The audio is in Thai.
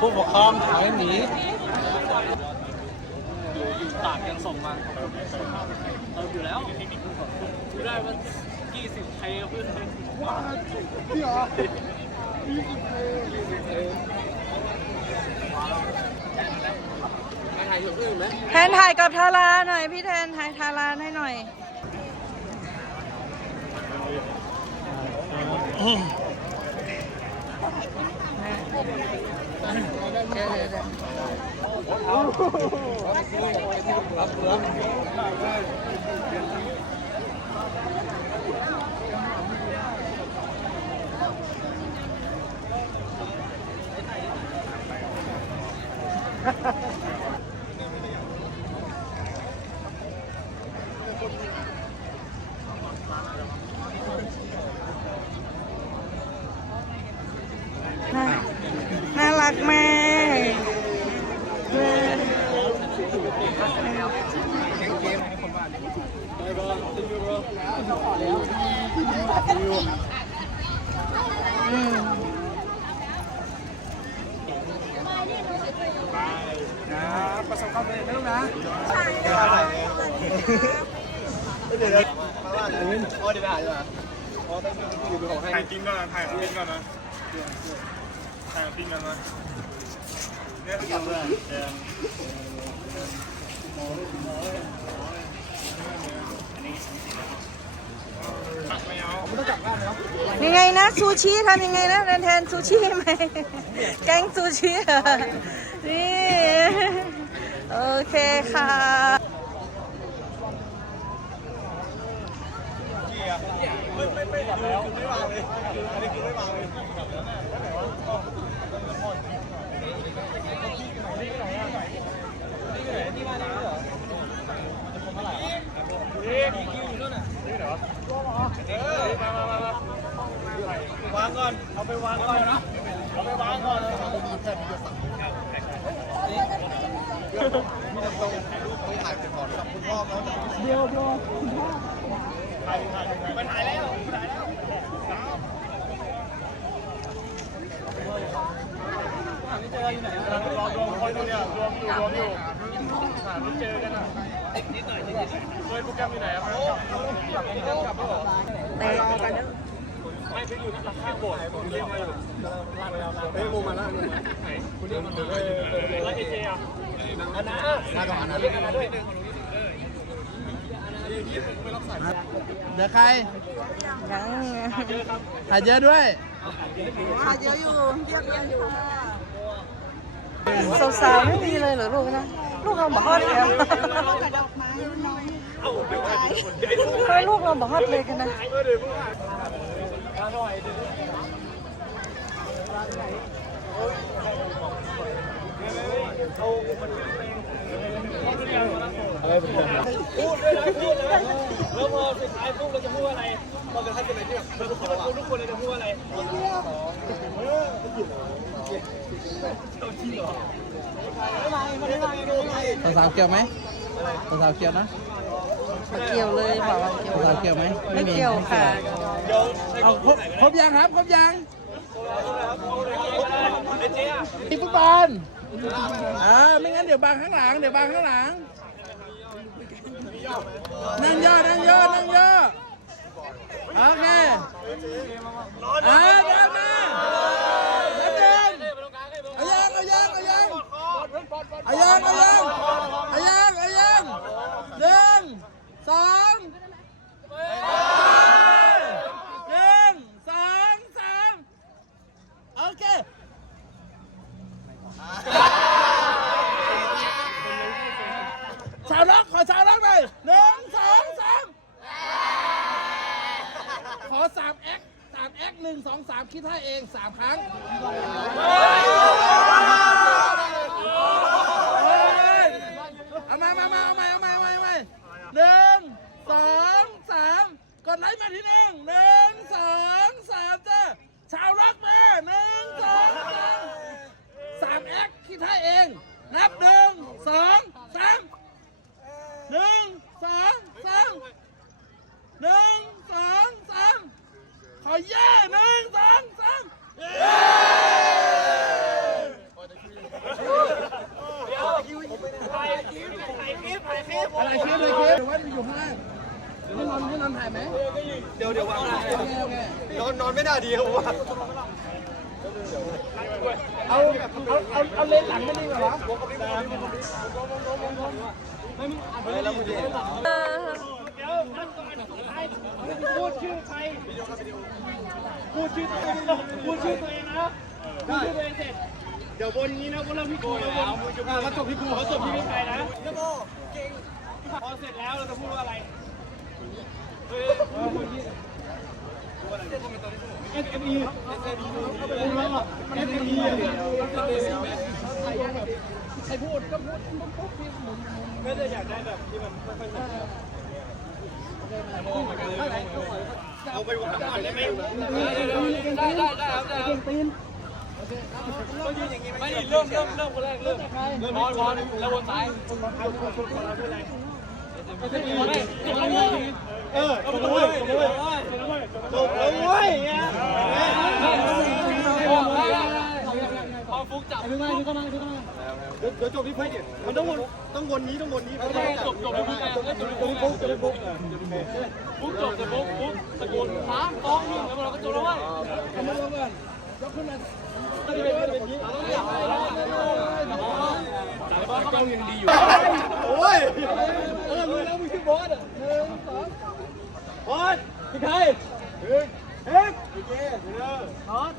ผู้ปกครองถอยหนีตากยังส่งมาเอออยู่แล้วดูได้ว่ากี่สิบไทยเพื่อนแทนถ่ายกับทาราหน่อยพี่แทนถ่ายทาราให้หน่อย เดี๋ยวเดี๋ยวเดี๋ยวน่าน่า รักมากเอออืมนะประสบความสำเร็จแล้วนะเดี๋ยวเดี๋ยวมาว่าเดี๋ยวอ๋อเดี๋ยวไปหาดีกว่าอ๋อต้องอยู่เป็นของให้ถ่ายจริงก่อนนะถ่ายจริงก่อนนะถ่า ยจริงก่อนนะเนี่ยคือเพื่อนแดงยังไงนะซูชิทำยังไงนะแทนซูชิไหมแกงซูชินี่โอเคค่ะ ไม่ไม่ไม่ไม่ไม่วางเลยอันนี้คือไม่วางเลยวางก่อน เอาไปวางก่อนนะเอาไปวางก่อนต้องถ่ายเป็นก่อนกับคุณพ่อเขาไปถ่ายแล้วถ่ายแล้ว ไม่เจออยู่ไหนอะรวมรวมคนเนี่ยรวมอยู่รวมอยู่หาไม่เจอกันอะนิดหน่อยนิดหน่อยเฮ้ยโปรแกรมอยู่ไหนอะครับกลับกลับแล้วเหรอแต่กันไม่คืออยู่ที่ข้างโบสถ์ผมเรียกมาอยู่เฮ้ยมุมมาแล้วคุณเรียกมาเลยแล้วเอเจอะอันนะมาก่อนนะเรียกอันนะด้วยเดี๋ยวใครยังถ่ายเยอะด้วยขาเยอะอยู่เยอะยังอยู่ สาวๆไม่มีเลยเหรอลูกนะ ลูกเราบอกฮอดแล้วทำไมลูกเราบอกฮอดเลยกันนะพูดด้วยนะพูดนะแล้วพอสุดท้ายปุ๊บเราจะพูดอะไรตอนเป็นท่านเป็นอะไรที่แบบทุกคนทุกคนเราจะพูดอะไร สาวๆเกี่ยวไหมสาวๆเกี่ยวนะเกี่ยวเลยบอกว่าเกี่ยวสาวๆเกี่ยวไหมไม่เกี่ยวค่ะเอาครบครบยังครับครบยังทีฟุตบอลอ่าไม่งั้นเดี๋ยวบังข้างหลังเดี๋ยวบังข้างหลังนั่งย่อนั่งย่อนั่งย่อโอเคอ่าเดินมาแล้วเดินเอายังเอายังเอายังเอายังเอายังเอายังเอายังหนึ่งสองหนึ่งสองสามโอเค ชาวล็อ กขอชาวล็อกหน่อยหนึ่งสองสามขอสามแอคสามแอคหนึ่งสองสามคิดให้เองสามครั้งเอามามามาเอามาเอามาเอามาเอามาหนึ่งสองสามกดไลค์มาทีหนึ่งหนึ่งสองสามจ้าชาวล็อกมาหนึ่งสองสามสามแอคคิดให้เอง นับหนึ่งสองสาม หนึ่งสองสามหนึ่งสองสามขอแย่หนึ่งสองสามเย้อะไรคลิปอะไรคลิปเดี๋ยวว่าอยู่ข้างล่างให้นอนไม่นอนถ่ายไหมเดี๋ยวเดี๋ยววางโอเคโอเคนอนนอนไม่น่าดีครับผมว่าเอาเอาเอาเอาเลนหลังไม่ดีกว่าเหรอ เออพูดชื่อใครพูดชื่อตัวเองพูดชื่อตัวเองนะพูดชื่อตัวเองเสร็จเดี๋ยวบนนี้นะบนเริ่มพี่กูแล้วเขาจบพี่กูเขาจบพี่ไม่ไปนะแล้วก็เก่งพอเสร็จแล้วเราจะพูดว่าอะไรเฮ้ยเอสเอ็มอีเอสเอ็มอีเอสเอ็มอี ครพูดก็พูดปุ๊บพี่หมุนก็จะอยากได้แบบที่มันค่อยๆเอาไปวางก่อนได้ไหมได้ได้ได้ครับได้ครับต้องยืนอย่างนี้ไม่ดิเริ่มเริ่มเริ่มคนแรกเริ่มเริ่มบอลบอลแล้ววนซ้ายเออจบแล้วเว้ยจบแล้วเว้ยจบแล้วเว้ย พอฟุกจับเดี๋ยวจบที่พุกมันต้องวนต้องวนนี้ต้องวนนี้จบจบไปฟุกไงจบไปฟุกจบไปฟุกฟุกจบแต่ฟุกฟุกตะโกนสามสองหนึ่งแล้วเราก็จบแล้วเว้ยเอามาลงก่อนยกขึ้นมาโอ้ยเออมือแล้วมือขึ้นบอสอะหนึ่งสองบอสพี่ไทยเฮ้ยเฮ้ยโอเคเดี๋ยบอส